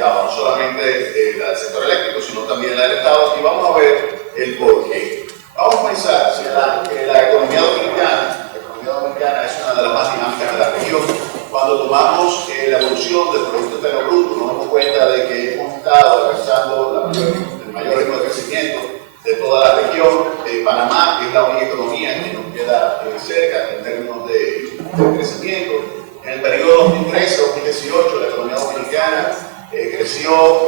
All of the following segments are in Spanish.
Estado, no solamente la del sector eléctrico, sino también la del Estado, y vamos a ver el porqué. Vamos a pensar que la economía dominicana es una de las más dinámicas de la región. Cuando tomamos la evolución del Producto Interno Bruto, nos damos cuenta de que hemos estado alcanzando el mayor ritmo de crecimiento de toda la región. Panamá es la única economía que nos queda cerca en términos de crecimiento. En el periodo 2013-2018, la economía dominicana creció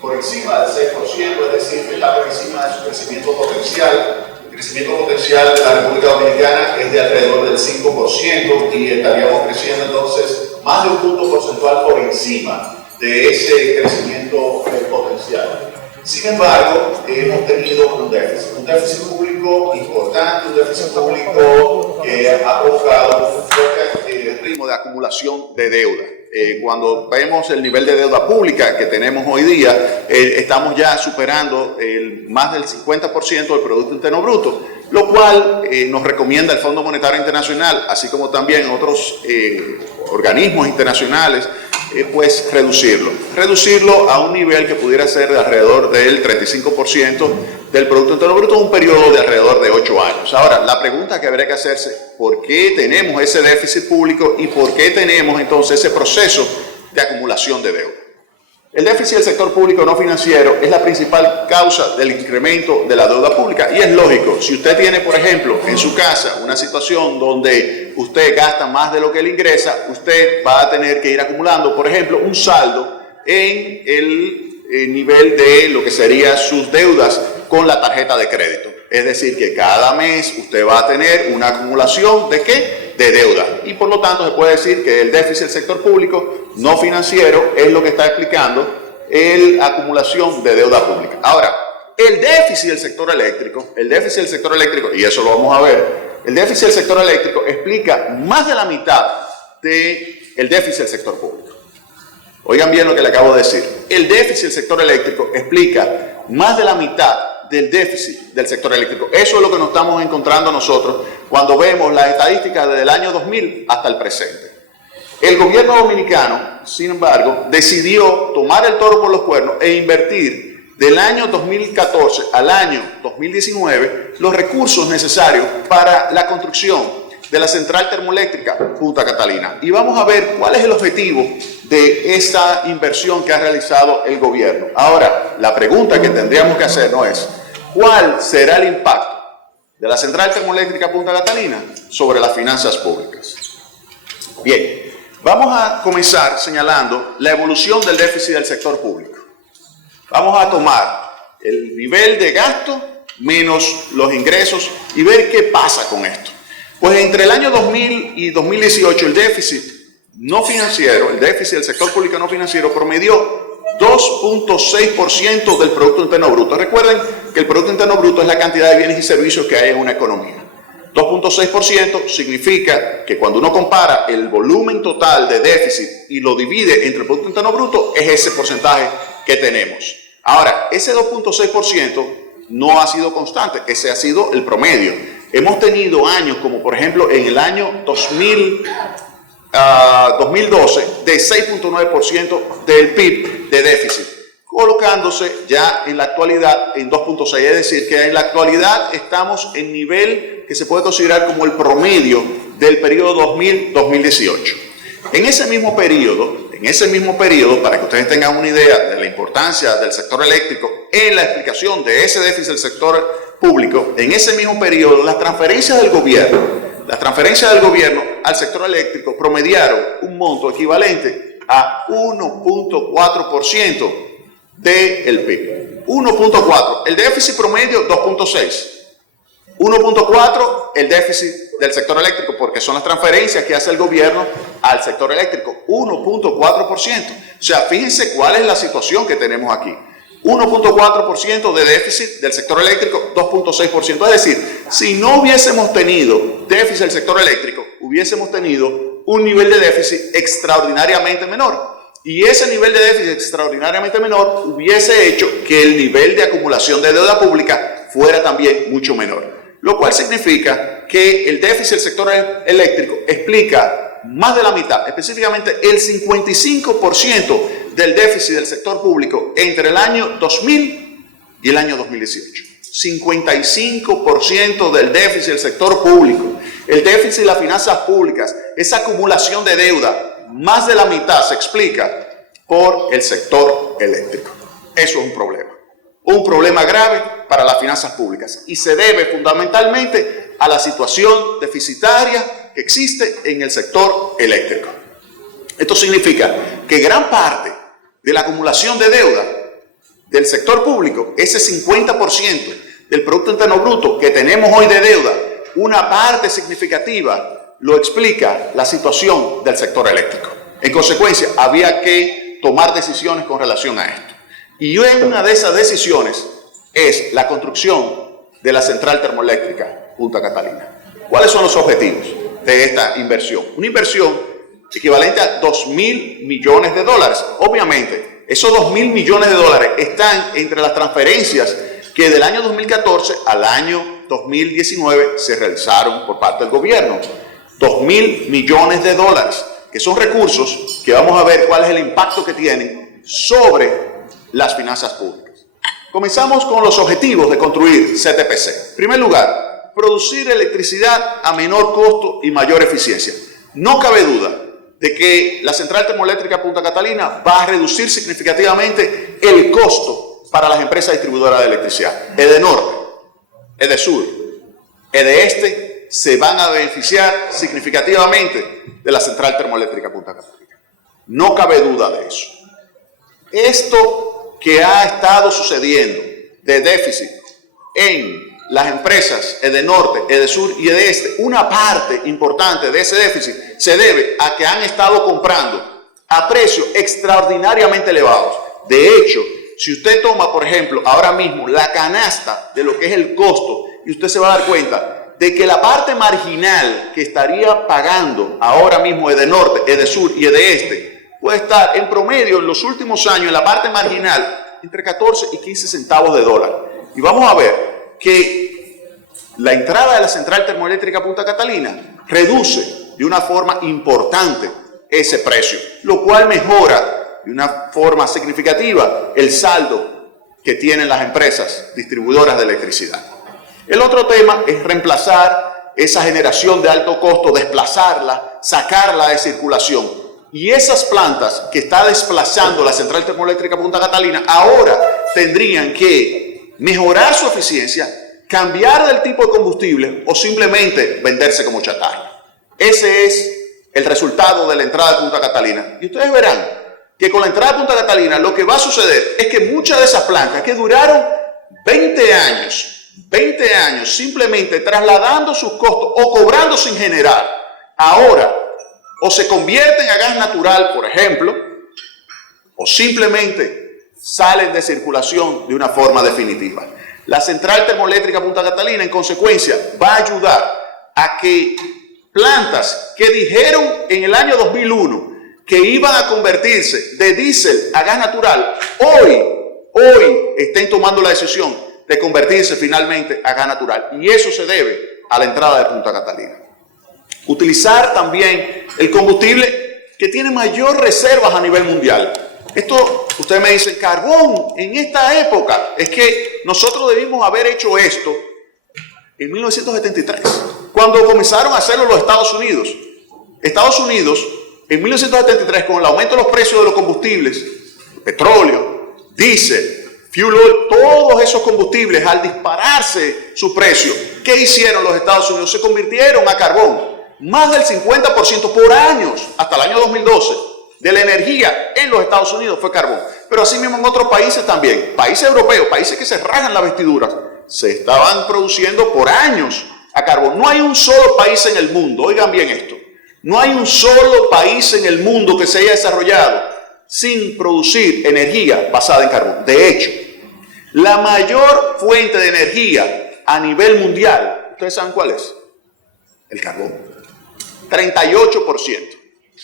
por encima del 6%, es decir, que está por encima de su crecimiento potencial. El crecimiento potencial de la República Dominicana es de alrededor del 5% y estaríamos creciendo entonces más de un punto porcentual por encima de ese crecimiento potencial. Sin embargo, hemos tenido un déficit público importante, un déficit público que ha provocado un fuerte ritmo de acumulación de deuda. Cuando vemos el nivel de deuda pública que tenemos hoy día, estamos ya superando más del 50% del Producto Interno Bruto, lo cual nos recomienda el Fondo Monetario Internacional, así como también otros organismos internacionales, pues reducirlo a un nivel que pudiera ser de alrededor del 35% del Producto Interno Bruto en un periodo de alrededor de 8 años. Ahora, la pregunta que habría que hacerse, ¿por qué tenemos ese déficit público y por qué tenemos entonces ese proceso de acumulación de deuda? El déficit del sector público no financiero es la principal causa del incremento de la deuda pública y es lógico. Si usted tiene, por ejemplo, en su casa una situación donde usted gasta más de lo que le ingresa, usted va a tener que ir acumulando, por ejemplo, un saldo en el nivel de lo que serían sus deudas con la tarjeta de crédito. Es decir, que cada mes usted va a tener una acumulación ¿de qué? De deuda. Y por lo tanto se puede decir que el déficit del sector público no financiero es lo que está explicando la acumulación de deuda pública. Ahora, el déficit del sector eléctrico, y eso lo vamos a ver, el déficit del sector eléctrico explica más de la mitad del déficit del sector público. Oigan bien lo que le acabo de decir. El déficit del sector eléctrico explica más de la mitad del déficit del sector eléctrico. Eso es lo que nos estamos encontrando nosotros cuando vemos las estadísticas desde el año 2000 hasta el presente. El gobierno dominicano, sin embargo, decidió tomar el toro por los cuernos e invertir del año 2014 al año 2019 los recursos necesarios para la construcción de la central termoeléctrica Punta Catalina. Y vamos a ver cuál es el objetivo de esa inversión que ha realizado el gobierno. Ahora, la pregunta que tendríamos que hacernos es, ¿cuál será el impacto de la central termoeléctrica Punta Catalina sobre las finanzas públicas? Bien, vamos a comenzar señalando la evolución del déficit del sector público. Vamos a tomar el nivel de gasto menos los ingresos y ver qué pasa con esto. Pues entre el año 2000 y 2018 el déficit no financiero, el déficit del sector público no financiero promedió 2.6% del Producto Interno Bruto. Recuerden que el Producto Interno Bruto es la cantidad de bienes y servicios que hay en una economía. 2.6% significa que cuando uno compara el volumen total de déficit y lo divide entre el Producto Interno Bruto, es ese porcentaje que tenemos. Ahora, ese 2.6% no ha sido constante, ese ha sido el promedio. Hemos tenido años como por ejemplo en el año 2012 de 6.9% del PIB de déficit, colocándose ya en la actualidad en 2.6, es decir, que en la actualidad estamos en nivel que se puede considerar como el promedio del periodo 2000-2018. En ese mismo periodo, para que ustedes tengan una idea de la importancia del sector eléctrico en la explicación de ese déficit del sector público, en ese mismo periodo las transferencias del gobierno al sector eléctrico promediaron un monto equivalente a 1.4% del PIB. 1.4, el déficit promedio 2.6. 1.4 el déficit del sector eléctrico, porque son las transferencias que hace el gobierno al sector eléctrico, 1.4%. O sea, fíjense cuál es la situación que tenemos aquí. 1.4% de déficit del sector eléctrico, 2.6%. Es decir, si no hubiésemos tenido déficit del sector eléctrico, hubiésemos tenido un nivel de déficit extraordinariamente menor. Y ese nivel de déficit extraordinariamente menor hubiese hecho que el nivel de acumulación de deuda pública fuera también mucho menor. Lo cual significa que el déficit del sector eléctrico explica más de la mitad, específicamente el 55% del déficit del sector público entre el año 2000 y el año 2018. 55% del déficit del sector público. El déficit de las finanzas públicas, esa acumulación de deuda, más de la mitad se explica por el sector eléctrico. Eso es un problema grave para las finanzas públicas y se debe fundamentalmente a la situación deficitaria que existe en el sector eléctrico. Esto significa que gran parte de la acumulación de deuda del sector público, ese 50% del Producto Interno Bruto que tenemos hoy de deuda, una parte significativa lo explica la situación del sector eléctrico. En consecuencia, había que tomar decisiones con relación a esto. Y una de esas decisiones es la construcción de la central termoeléctrica Punta Catalina. ¿Cuáles son los objetivos de esta inversión? Una inversión equivalente a $2.000 millones. Obviamente, esos $2.000 millones están entre las transferencias que del año 2014 al año 2019 se realizaron por parte del gobierno. $2.000 millones, que son recursos que vamos a ver cuál es el impacto que tienen sobre las finanzas públicas. Comenzamos con los objetivos de construir CTPC. En primer lugar, producir electricidad a menor costo y mayor eficiencia. No cabe duda de que la central termoeléctrica Punta Catalina va a reducir significativamente el costo para las empresas distribuidoras de electricidad. Edenorte, Edesur, Edeeste se van a beneficiar significativamente de la central termoeléctrica Punta Catalina. No cabe duda de eso. Esto que ha estado sucediendo de déficit en las empresas Edenorte, Edesur y Edeeste, una parte importante de ese déficit se debe a que han estado comprando a precios extraordinariamente elevados. De hecho, si usted toma, por ejemplo, ahora mismo la canasta de lo que es el costo, y usted se va a dar cuenta de que la parte marginal que estaría pagando ahora mismo Edenorte, Edesur y Edeeste puede estar en promedio en los últimos años en la parte marginal entre 14 y 15 centavos de dólar. Y vamos a ver que la entrada de la central termoeléctrica Punta Catalina reduce de una forma importante ese precio, lo cual mejora de una forma significativa el saldo que tienen las empresas distribuidoras de electricidad. El otro tema es reemplazar esa generación de alto costo, desplazarla, sacarla de circulación. Y esas plantas que está desplazando la central termoeléctrica Punta Catalina ahora tendrían que mejorar su eficiencia, cambiar del tipo de combustible o simplemente venderse como chatarra. Ese es el resultado de la entrada de Punta Catalina. Y ustedes verán que con la entrada de Punta Catalina lo que va a suceder es que muchas de esas plantas que duraron 20 años simplemente trasladando sus costos o cobrando sin generar, ahora o se convierten a gas natural, por ejemplo, o simplemente salen de circulación de una forma definitiva. La central termoeléctrica Punta Catalina, en consecuencia, va a ayudar a que plantas que dijeron en el año 2001 que iban a convertirse de diésel a gas natural, hoy estén tomando la decisión de convertirse finalmente a gas natural. Y eso se debe a la entrada de Punta Catalina. Utilizar también el combustible que tiene mayor reservas a nivel mundial. Esto, ustedes me dicen, carbón en esta época. Es que nosotros debimos haber hecho esto en 1973, cuando comenzaron a hacerlo los Estados Unidos. Estados Unidos, en 1973, con el aumento de los precios de los combustibles, petróleo, diésel, fuel oil, todos esos combustibles, al dispararse su precio, ¿qué hicieron los Estados Unidos? Se convirtieron a carbón. Más del 50% por años, hasta el año 2012, de la energía en los Estados Unidos fue carbón. Pero así mismo en otros países también, países europeos, países que se rajan las vestiduras, se estaban produciendo por años a carbón. No hay un solo país en el mundo, oigan bien esto, no hay un solo país en el mundo que se haya desarrollado sin producir energía basada en carbón. De hecho, la mayor fuente de energía a nivel mundial, ¿ustedes saben cuál es? El carbón. 38%.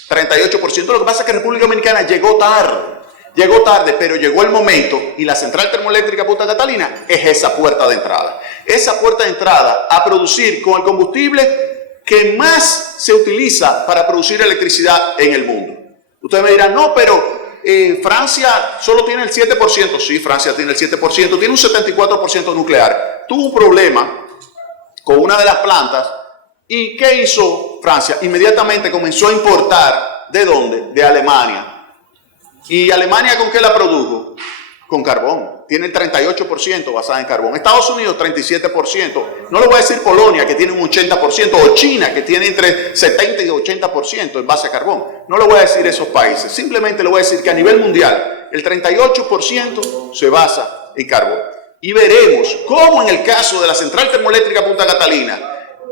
38%. Lo que pasa es que República Dominicana llegó tarde, pero llegó el momento y la central termoeléctrica Punta Catalina es esa puerta de entrada. Esa puerta de entrada a producir con el combustible que más se utiliza para producir electricidad en el mundo. Ustedes me dirán, no, pero Francia solo tiene el 7%. Sí, Francia tiene el 7%, tiene un 74% nuclear. Tuvo un problema con una de las plantas. ¿Y qué hizo Francia? Inmediatamente comenzó a importar. ¿De dónde? De Alemania. ¿Y Alemania con qué la produjo? Con carbón. Tiene el 38% basada en carbón. Estados Unidos, 37%. No le voy a decir Polonia, que tiene un 80%, o China, que tiene entre 70 y 80% en base a carbón. No le voy a decir esos países. Simplemente le voy a decir que a nivel mundial, el 38% se basa en carbón. Y veremos cómo en el caso de la central termoeléctrica Punta Catalina,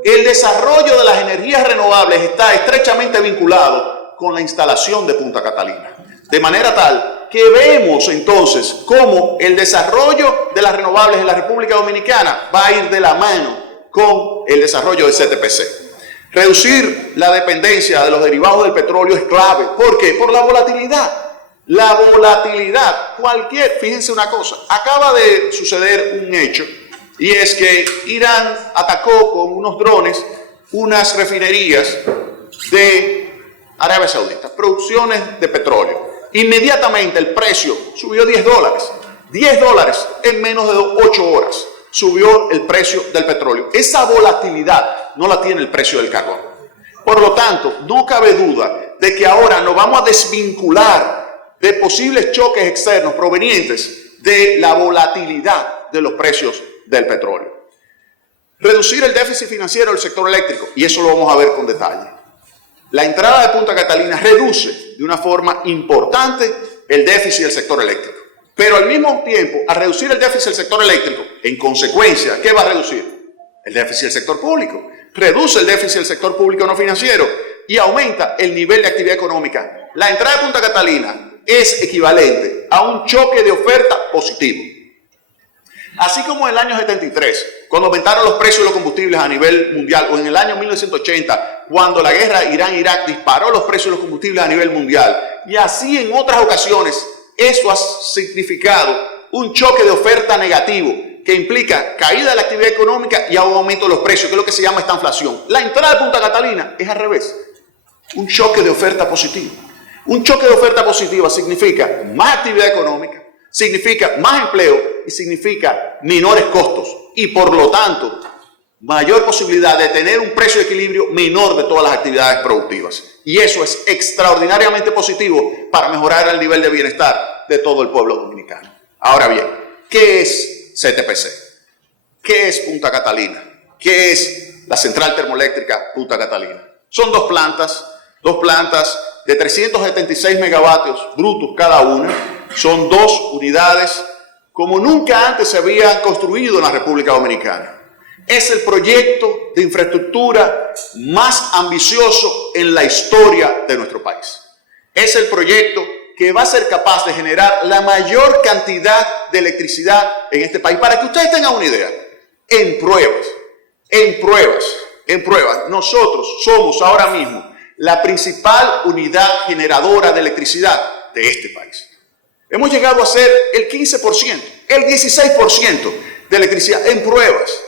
el desarrollo de las energías renovables está estrechamente vinculado con la instalación de Punta Catalina. De manera tal que vemos entonces cómo el desarrollo de las renovables en la República Dominicana va a ir de la mano con el desarrollo del CTPC. Reducir la dependencia de los derivados del petróleo es clave. ¿Por qué? Por la volatilidad. La volatilidad, fíjense una cosa, acaba de suceder un hecho, y es que Irán atacó con unos drones unas refinerías de Arabia Saudita, producciones de petróleo. Inmediatamente el precio subió $10. $10 en menos de 8 horas subió el precio del petróleo. Esa volatilidad no la tiene el precio del carbón. Por lo tanto, no cabe duda de que ahora nos vamos a desvincular de posibles choques externos provenientes de la volatilidad de los precios del petróleo. Reducir el déficit financiero del sector eléctrico, y eso lo vamos a ver con detalle. La entrada de Punta Catalina reduce de una forma importante el déficit del sector eléctrico. Pero al mismo tiempo, al reducir el déficit del sector eléctrico, en consecuencia, ¿qué va a reducir? El déficit del sector público. Reduce el déficit del sector público no financiero y aumenta el nivel de actividad económica. La entrada de Punta Catalina es equivalente a un choque de oferta positivo. Así como en el año 73, cuando aumentaron los precios de los combustibles a nivel mundial, o en el año 1980, cuando la guerra Irán-Irak disparó los precios de los combustibles a nivel mundial, y así en otras ocasiones, eso ha significado un choque de oferta negativo, que implica caída de la actividad económica y aumento de los precios, que es lo que se llama esta inflación. La entrada de Punta Catalina es al revés, un choque de oferta positiva. Un choque de oferta positiva significa más actividad económica, significa más empleo y significa menores costos y por lo tanto mayor posibilidad de tener un precio de equilibrio menor de todas las actividades productivas. Y eso es extraordinariamente positivo para mejorar el nivel de bienestar de todo el pueblo dominicano. Ahora bien, ¿qué es CTPC? ¿Qué es Punta Catalina? ¿Qué es la central termoeléctrica Punta Catalina? Son dos plantas de 376 megavatios brutos cada una. Son dos unidades como nunca antes se habían construido en la República Dominicana. Es el proyecto de infraestructura más ambicioso en la historia de nuestro país. Es el proyecto que va a ser capaz de generar la mayor cantidad de electricidad en este país. Para que ustedes tengan una idea, en pruebas, nosotros somos ahora mismo la principal unidad generadora de electricidad de este país. Hemos llegado a ser el 15%, el 16% de electricidad en pruebas,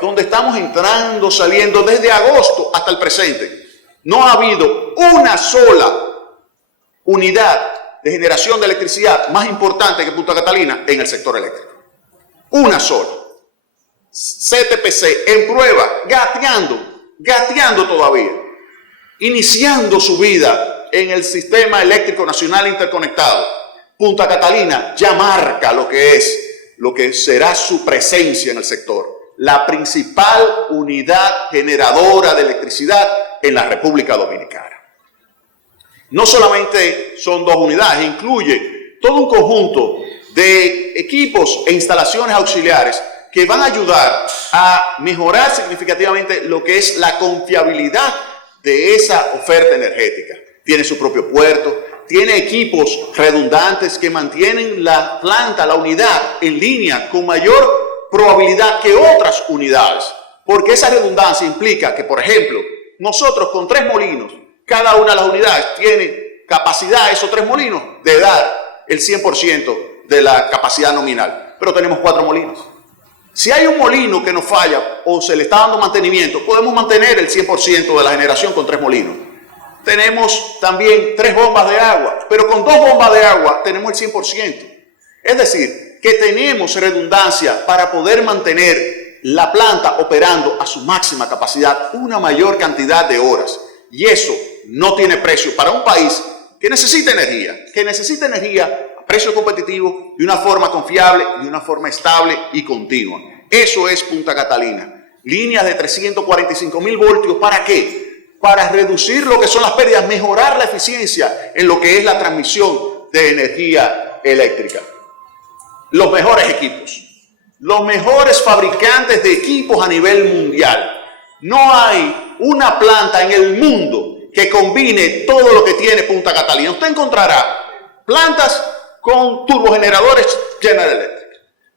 donde estamos entrando, saliendo desde agosto hasta el presente. No ha habido una sola unidad de generación de electricidad más importante que Punta Catalina en el sector eléctrico. Una sola. CTPC en prueba, gateando todavía, iniciando su vida en el Sistema Eléctrico Nacional Interconectado. Punta Catalina ya marca lo que será su presencia en el sector. La principal unidad generadora de electricidad en la República Dominicana. No solamente son dos unidades, incluye todo un conjunto de equipos e instalaciones auxiliares que van a ayudar a mejorar significativamente lo que es la confiabilidad de esa oferta energética. Tiene su propio puerto, tiene equipos redundantes que mantienen la planta, la unidad en línea con mayor probabilidad que otras unidades, porque esa redundancia implica que, por ejemplo, nosotros con 3 molinos, cada una de las unidades tiene capacidad, esos 3 molinos, de dar el 100% de la capacidad nominal, pero tenemos 4 molinos. Si hay un molino que nos falla o se le está dando mantenimiento, podemos mantener el 100% de la generación con 3 molinos. Tenemos también 3 bombas de agua, pero con 2 bombas de agua tenemos el 100%. Es decir, que tenemos redundancia para poder mantener la planta operando a su máxima capacidad una mayor cantidad de horas. Y eso no tiene precio para un país que necesita energía a precio competitivo, de una forma confiable, de una forma estable y continua. Eso es Punta Catalina. Líneas de 345.000 voltios, ¿para qué? Para reducir lo que son las pérdidas, mejorar la eficiencia en lo que es la transmisión de energía eléctrica. Los mejores equipos, los mejores fabricantes de equipos a nivel mundial. No hay una planta en el mundo que combine todo lo que tiene Punta Catalina. Usted encontrará plantas con turbogeneradores General Electric,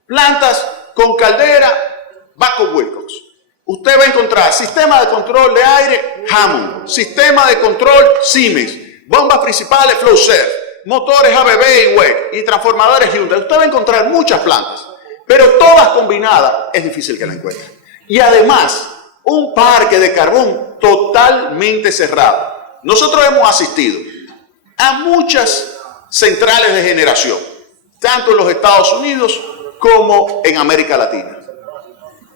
plantas con caldera Babcock Wilcox. Usted va a encontrar sistema de control de aire Hammond, sistema de control Siemens, bombas principales Flowserve, motores ABB y WEC y transformadores Hyundai. Usted va a encontrar muchas plantas, pero todas combinadas es difícil que la encuentre. Y además, un parque de carbón totalmente cerrado. Nosotros hemos asistido a muchas centrales de generación, tanto en los Estados Unidos como en América Latina.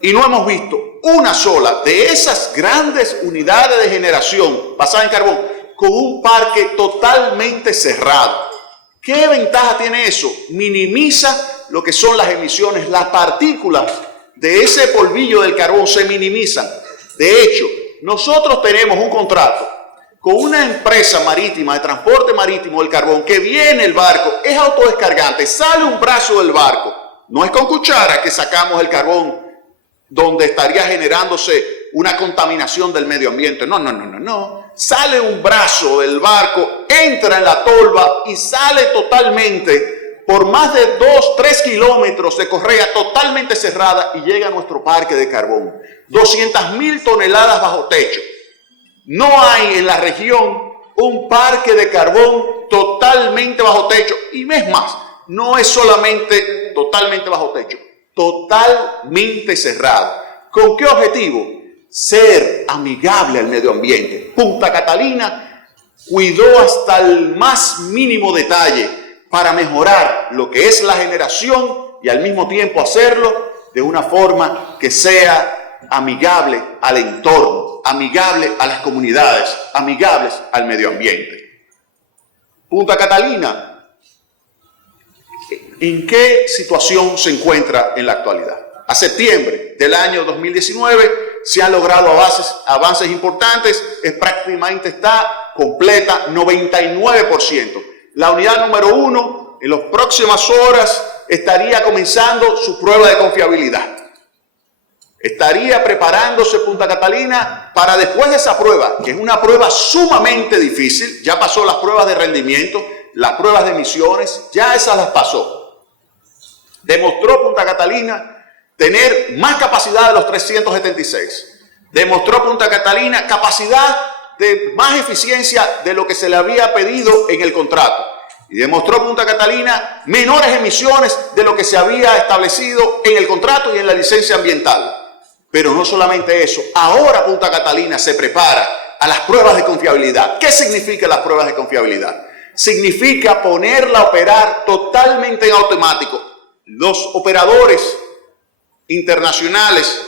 Y no hemos visto una sola de esas grandes unidades de generación basadas en carbón con un parque totalmente cerrado. ¿Qué ventaja tiene eso? Minimiza lo que son las emisiones, las partículas de ese polvillo del carbón se minimizan. De hecho, nosotros tenemos un contrato con una empresa marítima de transporte marítimo del carbón que viene el barco, es autodescargante, sale un brazo del barco, no es con cuchara que sacamos el carbón donde estaría generándose una contaminación del medio ambiente, no. Sale un brazo del barco, entra en la tolva y sale totalmente por más de 2-3 kilómetros de correa totalmente cerrada y llega a nuestro parque de carbón. 200.000 toneladas bajo techo. No hay en la región un parque de carbón totalmente bajo techo. Y es más, no es solamente totalmente bajo techo, totalmente cerrado. ¿Con qué objetivo? Ser amigable al medio ambiente. Punta Catalina cuidó hasta el más mínimo detalle para mejorar lo que es la generación y al mismo tiempo hacerlo de una forma que sea amigable al entorno, amigable a las comunidades, amigables al medio ambiente. Punta Catalina, ¿en qué situación se encuentra en la actualidad? A septiembre del año 2019 se han logrado avances importantes, prácticamente está completa, 99%. La unidad número 1 en las próximas horas estaría comenzando su prueba de confiabilidad. Estaría preparándose Punta Catalina para después de esa prueba, que es una prueba sumamente difícil, ya pasó las pruebas de rendimiento, las pruebas de emisiones, ya esas las pasó. Demostró Punta Catalina tener más capacidad de los 376. Demostró Punta Catalina capacidad de más eficiencia de lo que se le había pedido en el contrato. Y demostró Punta Catalina menores emisiones de lo que se había establecido en el contrato y en la licencia ambiental. Pero no solamente eso, ahora Punta Catalina se prepara a las pruebas de confiabilidad. ¿Qué significan las pruebas de confiabilidad? Significa ponerla a operar totalmente en automático. Los operadores internacionales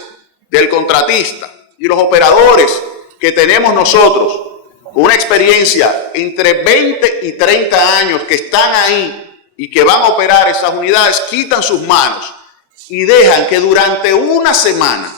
del contratista y los operadores que tenemos nosotros con una experiencia entre 20 y 30 años que están ahí y que van a operar esas unidades, quitan sus manos y dejan que durante una semana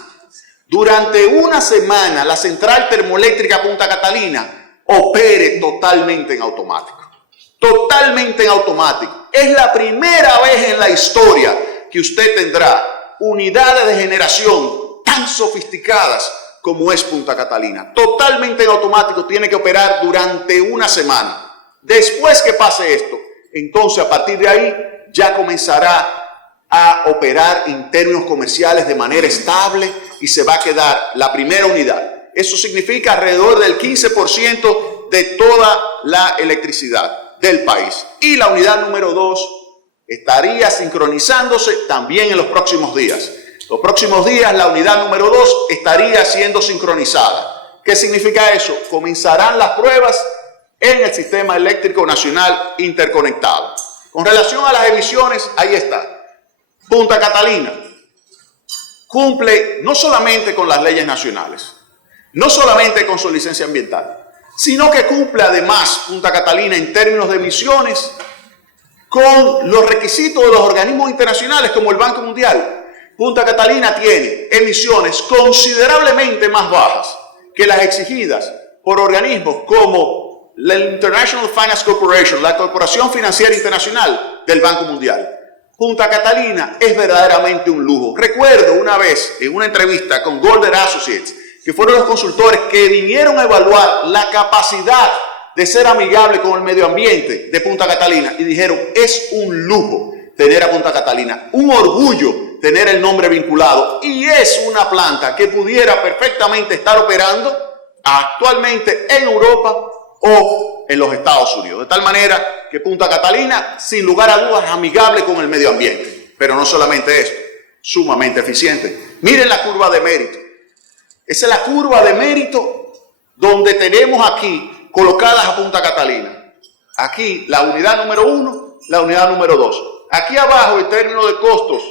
la central termoeléctrica Punta Catalina opere totalmente en automático. Totalmente en automático. Es la primera vez en la historia que usted tendrá unidades de generación tan sofisticadas como es Punta Catalina. Totalmente en automático, tiene que operar durante una semana. Después que pase esto, entonces a partir de ahí ya comenzará a operar en términos comerciales de manera estable y se va a quedar la primera unidad. Eso significa alrededor del 15% de toda la electricidad del país. Y la unidad número 2 estaría sincronizándose también en los próximos días. Los próximos días la unidad número 2 estaría siendo sincronizada. ¿Qué significa eso? Comenzarán las pruebas en el Sistema Eléctrico Nacional Interconectado. Con relación a las emisiones, ahí está. Punta Catalina cumple no solamente con las leyes nacionales, no solamente con su licencia ambiental, sino que cumple además Punta Catalina en términos de emisiones con los requisitos de los organismos internacionales como el Banco Mundial. Punta Catalina tiene emisiones considerablemente más bajas que las exigidas por organismos como la International Finance Corporation, la Corporación Financiera Internacional del Banco Mundial. Punta Catalina es verdaderamente un lujo. Recuerdo una vez en una entrevista con Golder Associates, que fueron los consultores que vinieron a evaluar la capacidad de ser amigable con el medio ambiente de Punta Catalina y dijeron, es un lujo tener a Punta Catalina, un orgullo tener el nombre vinculado y es una planta que pudiera perfectamente estar operando actualmente en Europa o en los Estados Unidos. De tal manera que Punta Catalina, sin lugar a dudas, es amigable con el medio ambiente. Pero no solamente esto, sumamente eficiente. Miren la curva de mérito. Esa es la curva de mérito donde tenemos aquí colocadas a Punta Catalina. Aquí la unidad número 1, la unidad número 2. Aquí abajo, en términos de costos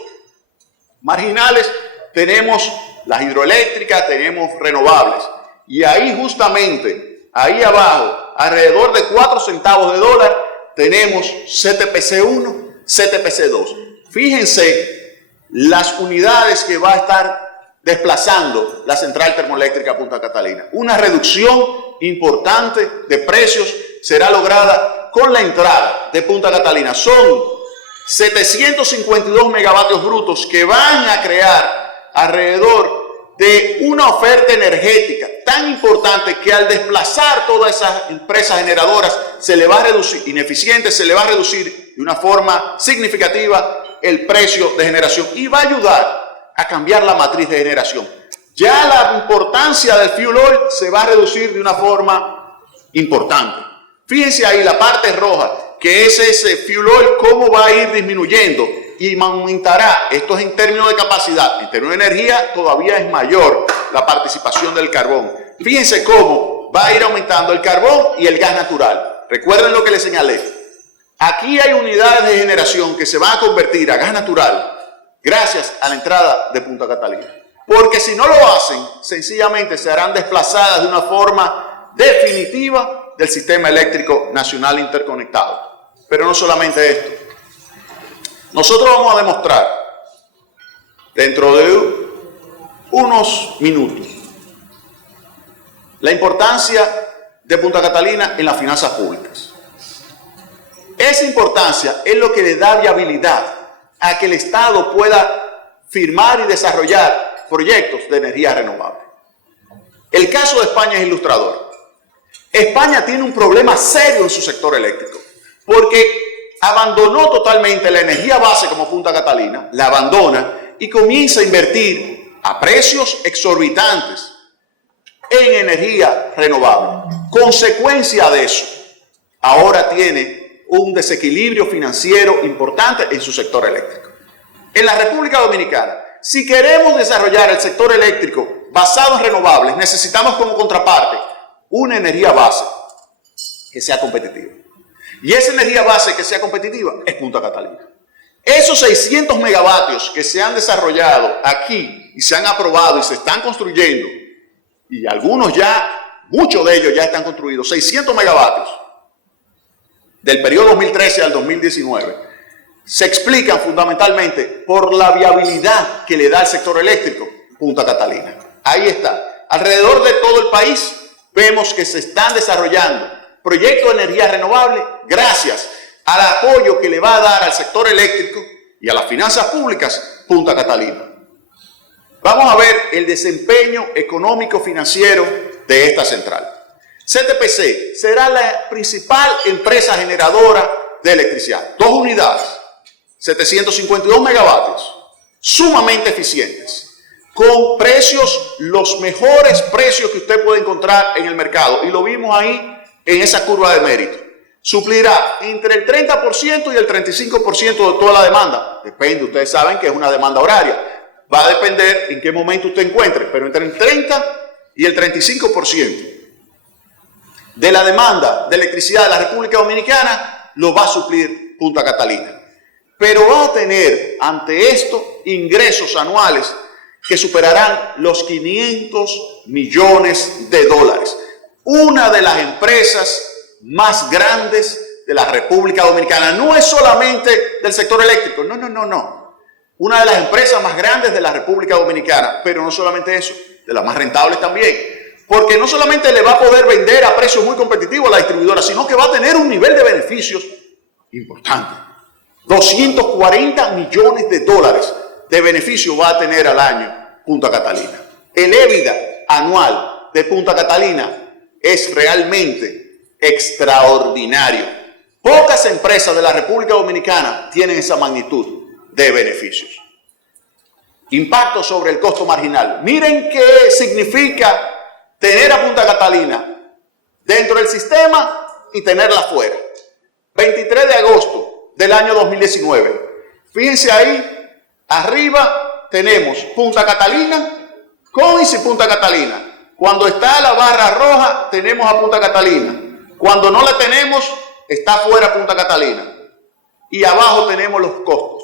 marginales, tenemos las hidroeléctricas, tenemos renovables. Y ahí justamente, ahí abajo, alrededor de 4 centavos de dólar, tenemos CTPC-1, CTPC-2. Fíjense las unidades que va a estar desplazando la central termoeléctrica Punta Catalina. Una reducción importante de precios será lograda con la entrada de Punta Catalina. Son 752 megavatios brutos que van a crear alrededor de una oferta energética tan importante que al desplazar todas esas empresas generadoras se le va a reducir, ineficientes, se le va a reducir de una forma significativa el precio de generación y va a ayudar a cambiar la matriz de generación. Ya la importancia del fuel oil se va a reducir de una forma importante. Fíjense ahí la parte roja, que es ese fuel oil, cómo va a ir disminuyendo y aumentará. Esto es en términos de capacidad. En términos de energía todavía es mayor la participación del carbón. Fíjense cómo va a ir aumentando el carbón y el gas natural. Recuerden lo que les señalé. Aquí hay unidades de generación que se van a convertir a gas natural gracias a la entrada de Punta Catalina. Porque si no lo hacen, sencillamente serán desplazadas de una forma definitiva del Sistema Eléctrico Nacional Interconectado. Pero no solamente esto. Nosotros vamos a demostrar dentro de unos minutos la importancia de Punta Catalina en las finanzas públicas. Esa importancia es lo que le da viabilidad a que el Estado pueda firmar y desarrollar proyectos de energía renovable. El caso de España es ilustrador. España tiene un problema serio en su sector eléctrico, porque abandonó totalmente la energía base como Punta Catalina, la abandona y comienza a invertir a precios exorbitantes en energía renovable. Consecuencia de eso, ahora tiene un desequilibrio financiero importante en su sector eléctrico. En la República Dominicana, si queremos desarrollar el sector eléctrico basado en renovables, necesitamos como contraparte una energía base que sea competitiva. Y esa energía base que sea competitiva es Punta Catalina. Esos 600 megavatios que se han desarrollado aquí y se han aprobado y se están construyendo, y algunos ya, muchos de ellos ya están construidos, 600 megavatios del periodo 2013 al 2019, se explican fundamentalmente por la viabilidad que le da al sector eléctrico Punta Catalina. Ahí está. Alrededor de todo el país vemos que se están desarrollando proyectos de energía renovable gracias al apoyo que le va a dar al sector eléctrico y a las finanzas públicas Punta Catalina. Vamos a ver el desempeño económico financiero de esta central. CTPC será la principal empresa generadora de electricidad. 2 unidades, 752 megavatios, sumamente eficientes, con precios, los mejores precios que usted puede encontrar en el mercado. Y lo vimos ahí en esa curva de mérito. Suplirá entre el 30% y el 35% de toda la demanda. Depende, ustedes saben que es una demanda horaria. va a depender en qué momento usted encuentre, pero entre el 30 y el 35% de la demanda de electricidad de la República Dominicana lo va a suplir Punta Catalina. Pero va a tener ante esto ingresos anuales que superarán los 500 millones de dólares. Una de las empresas más grandes de la República Dominicana. No es solamente del sector eléctrico, no. Una de las empresas más grandes de la República Dominicana, pero no solamente eso, de las más rentables también. Porque no solamente le va a poder vender a precios muy competitivos a la distribuidora, sino que va a tener un nivel de beneficios importante. 240 millones de dólares de beneficio va a tener al año Punta Catalina. El EBITDA anual de Punta Catalina es realmente extraordinario. Pocas empresas de la República Dominicana tienen esa magnitud de beneficios. Impacto sobre el costo marginal. Miren qué significa tener a Punta Catalina dentro del sistema y tenerla fuera. 23 de agosto del año 2019. Fíjense ahí, arriba tenemos Punta Catalina, Cois y Punta Catalina. Cuando está la barra roja, tenemos a Punta Catalina. Cuando no la tenemos, está fuera Punta Catalina. Y abajo tenemos los costos.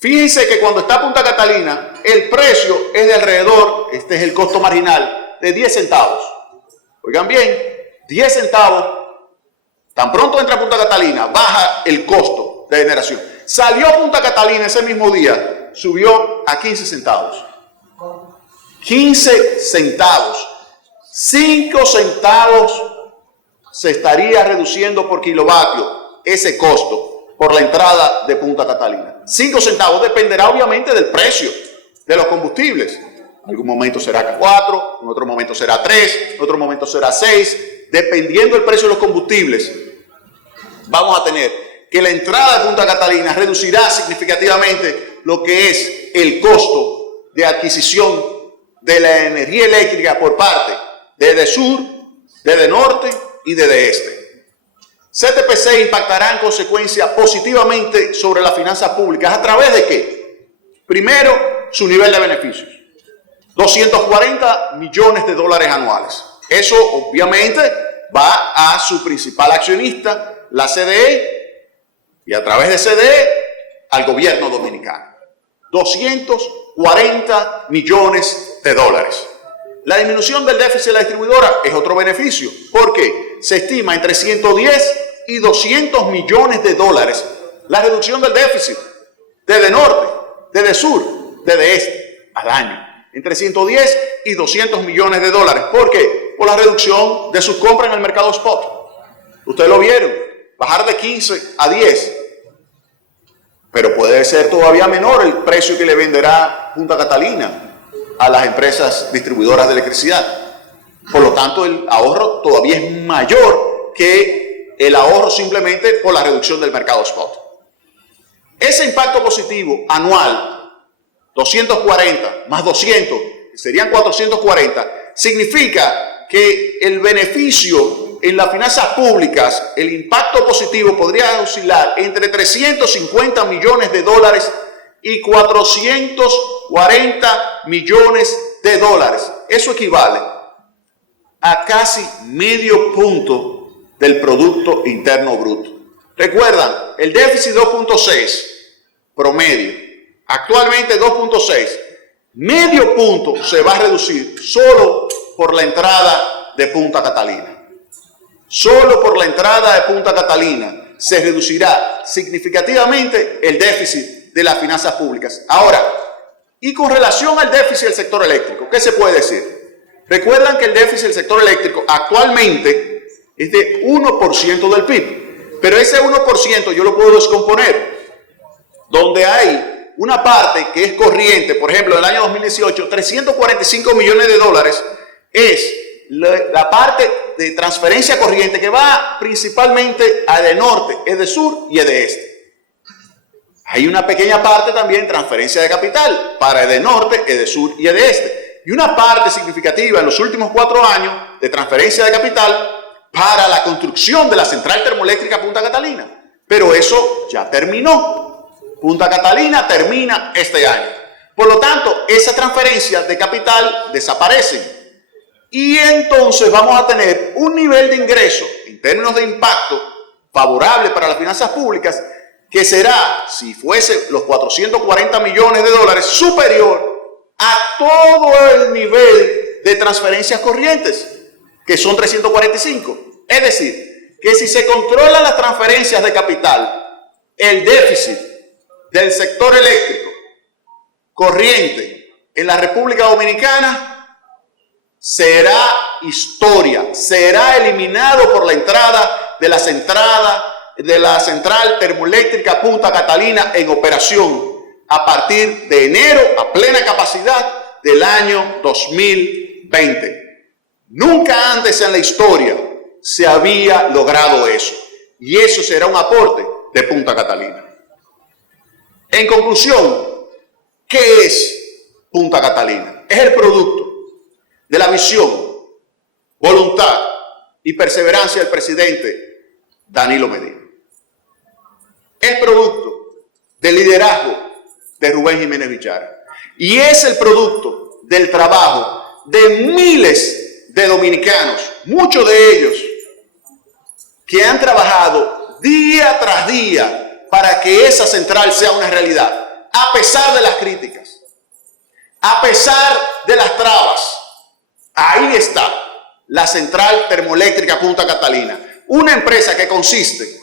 Fíjense que cuando está Punta Catalina, el precio es de alrededor, este es el costo marginal, de 10 centavos. Oigan bien, 10 centavos. Tan pronto entra Punta Catalina, baja el costo de generación. Salió Punta Catalina ese mismo día, subió a 15 centavos. 15 centavos. 5 centavos se estaría reduciendo por kilovatio ese costo por la entrada de Punta Catalina. 5 centavos dependerá obviamente del precio de los combustibles. En algún momento será 4, en otro momento será 3, en otro momento será 6. Dependiendo del precio de los combustibles, vamos a tener que la entrada de Punta Catalina reducirá significativamente lo que es el costo de adquisición de la energía eléctrica por parte de EDESUR, de EDENORTE y de EDEESTE. CTPC impactará en consecuencia positivamente sobre las finanzas públicas. ¿A través de qué? Primero, su nivel de beneficios. 240 millones de dólares anuales. Eso obviamente va a su principal accionista, la CDE, y a través de CDE al gobierno dominicano. 240 millones de dólares. La disminución del déficit de la distribuidora es otro beneficio, porque se estima entre 110 y 200 millones de dólares la reducción del déficit de EDENORTE, de EDESUR, de EDEESTE al año. Entre 110 y 200 millones de dólares. ¿Por qué? Por la reducción de sus compras en el mercado spot. Ustedes lo vieron, bajar de 15 a 10. Pero puede ser todavía menor el precio que le venderá Punta Catalina a las empresas distribuidoras de electricidad. Por lo tanto, el ahorro todavía es mayor que el ahorro simplemente por la reducción del mercado spot. Ese impacto positivo anual, 240 más 200, serían 440, significa que el beneficio en las finanzas públicas, el impacto positivo podría oscilar entre 350 millones de dólares y 440 millones de dólares. Eso equivale a casi medio punto del Producto Interno Bruto. Recuerdan, el déficit 2.6 promedio. Actualmente 2.6, medio punto se va a reducir solo por la entrada de Punta Catalina. Solo por la entrada de Punta Catalina se reducirá significativamente el déficit de las finanzas públicas. Ahora, y con relación al déficit del sector eléctrico, ¿qué se puede decir? Recuerdan que el déficit del sector eléctrico actualmente es de 1% del PIB, pero ese 1% yo lo puedo descomponer, donde hay una parte que es corriente. Por ejemplo, en el año 2018, 345 millones de dólares es la parte de transferencia corriente que va principalmente a EDENORTE, EDESUR y EDEESTE. Hay una pequeña parte también transferencia de capital para EDENORTE, EDESUR y EDEESTE. Y una parte significativa en los últimos 4 años de transferencia de capital para la construcción de la central termoeléctrica Punta Catalina. Pero eso ya terminó. Punta Catalina termina este año. Por lo tanto, esas transferencias de capital desaparecen. Y entonces vamos a tener un nivel de ingreso en términos de impacto favorable para las finanzas públicas que será, si fuese los 440 millones de dólares, superior a todo el nivel de transferencias corrientes, que son 345. Es decir, que si se controlan las transferencias de capital, el déficit del sector eléctrico corriente en la República Dominicana será historia, será eliminado por la entrada de la central termoeléctrica Punta Catalina en operación a partir de enero a plena capacidad del año 2020. Nunca antes en la historia se había logrado eso, y eso será un aporte de Punta Catalina. En conclusión, ¿qué es Punta Catalina? Es el producto de la visión, voluntad y perseverancia del presidente Danilo Medina. Es producto del liderazgo de Rubén Jiménez Villar. Y es el producto del trabajo de miles de dominicanos, muchos de ellos que han trabajado día tras día para que esa central sea una realidad, a pesar de las críticas, a pesar de las trabas. Ahí está la central termoeléctrica Punta Catalina, una empresa que consiste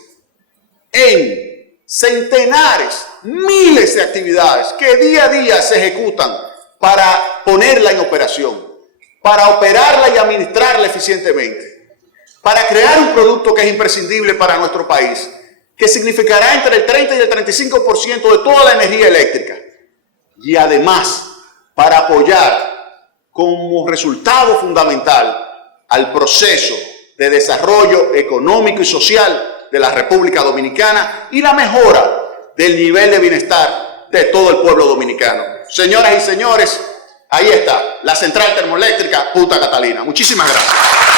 en centenares, miles de actividades que día a día se ejecutan para ponerla en operación, para operarla y administrarla eficientemente, para crear un producto que es imprescindible para nuestro país, que significará entre el 30 y el 35% de toda la energía eléctrica, y además para apoyar como resultado fundamental al proceso de desarrollo económico y social de la República Dominicana y la mejora del nivel de bienestar de todo el pueblo dominicano. Señoras y señores, ahí está la central termoeléctrica Punta Catalina. Muchísimas gracias.